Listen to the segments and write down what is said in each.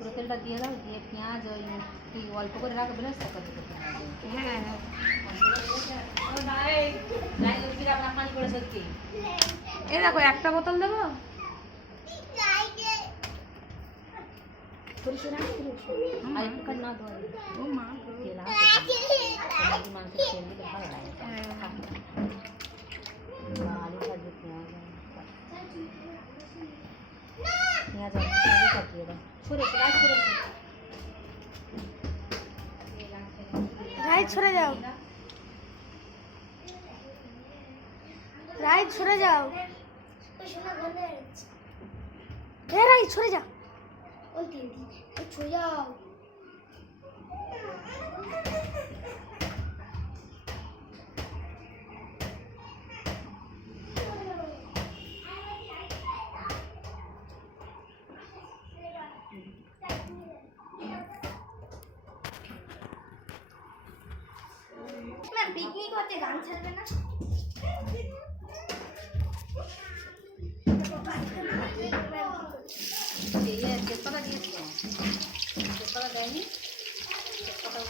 পুরো তেলটা দিয়ে দাও, দিয়ে পেঁয়াজ ওই তুই অল্প করে রাখবে বলে সেটা করতে হ্যাঁ পানি করে সত্যি এ দেখো একটা বোতল দেবো। আর একটু না দেওয়া ও মা তেল আছে মাংসের তেল দিলে ভালো লাগে আলু ভাজবে পেঁয়াজ কাটিয়ে দাও ছড়েছে রাইট সরে যাও, রাইট সরে যাও, রাইট সরে যাও, সরে যাও। পিকনিক হতে গান ছাড়বে না? তেজপাতা দিয়েছিল, তেজপাতা দেয়নি, তেজপাতা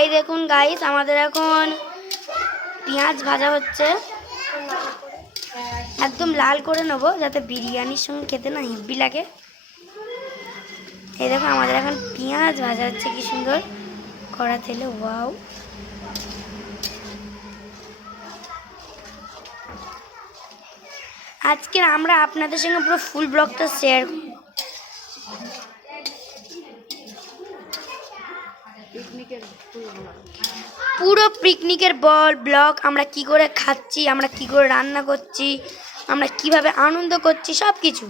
এই দেখুন গাইস, আমাদের এখন পেঁয়াজ ভাজা হচ্ছে, একদম লাল করে নেবো যাতে বিরিয়ানির সঙ্গে খেতে না হেব্বি লাগে। এই দেখো আমাদের এখন পেঁয়াজ ভাজা হচ্ছে কি সুন্দর কড়া তেলে। ওয়াও, আজকে আমরা আপনাদের সঙ্গে পুরো ফুল ব্লগটা শেয়ার করব। পুরো পিকনিকের ব্লগ, আমরা কি করে খাচ্ছি, আমরা কি করে রান্না করছি, আমরা কিভাবে আনন্দ করছি, সব কিছু।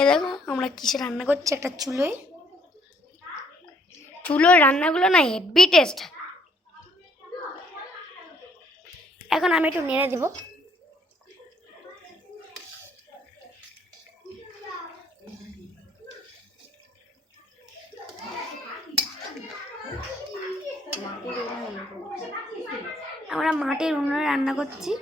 এ দেখো আমরা কিসে রান্না করছি, একটা চুলোয় রান্নাগুলো না হেভি টেস্ট। এখন আমি একটু নেড়ে দেবো। আমরা মাটির উনুনে রান্না করছি।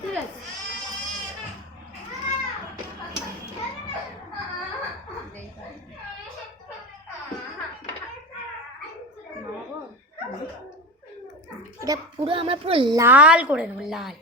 ঠিক আছে, এটা পুরো আমরা পুরো লাল করে নেবো, লাল।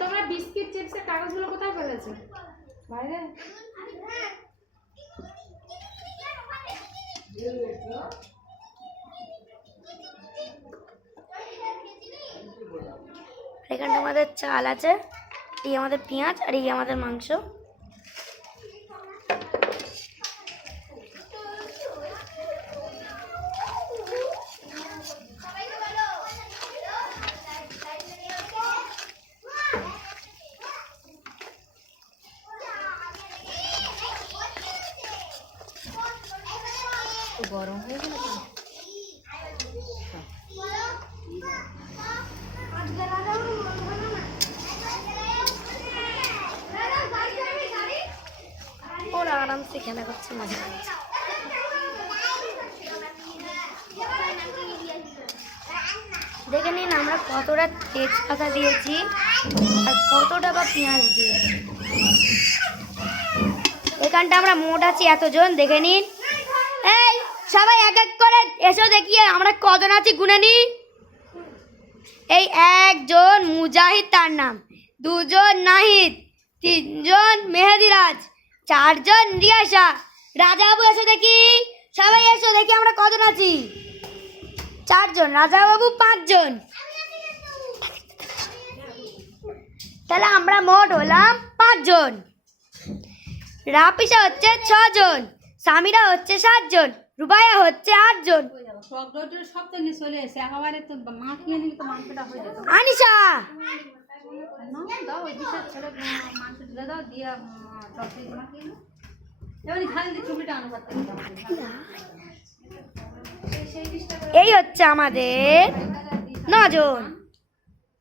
তোমরা বিস্কিট চিপসের কাগজগুলো কোথায় ফেলেছো? বাইরে। এখানটা আমাদের চাল আছে, এই আমাদের পেঁয়াজ, আর এই আমাদের মাংস। গরম হয়ে গেল তো। ওরা আরামসে খেলা করছে, মজা করছে। দেখে নিন আমরা কতটা তেজপাতা দিয়েছি আর কতটা বা পেঁয়াজ দিয়েছি। এখানটা আমরা মোট আছি এতজন, দেখে নিন। এই সবাই এক এক করে এসো দেখি আমরা কজন আছি গুনে নি। এই একজন মুজাহিদ, তার নাম, দুজন নাহিদ, তিনজন মেহেদিরাজ, চারজন রিয়াসা। রাজাবাবু এসো দেখি, সবাই এসো দেখি আমরা কজন আছি। চারজন, রাজাবাবু পাঁচজন, তাহলে আমরা মোট হলাম পাঁচজন। রাপিসা হচ্ছে ছজন, সামিরা হচ্ছে সাতজন, রুবাইয়া হচ্ছে আটজন। সব রোডের সব তো নিয়ে চলে এসে একেবারে তো মাখিয়ে নিলে তো মাংসটা হয়ে যাবে। আনিশা না দাও ওই দিশা ছেড়ে মাংস ঢেলে দাও দিয়ে তরকারি মাখিয়ে নাও। এবারে খালি চুপিটা অনুপাত করে দাও। এই হচ্ছে আমাদের 9 জন।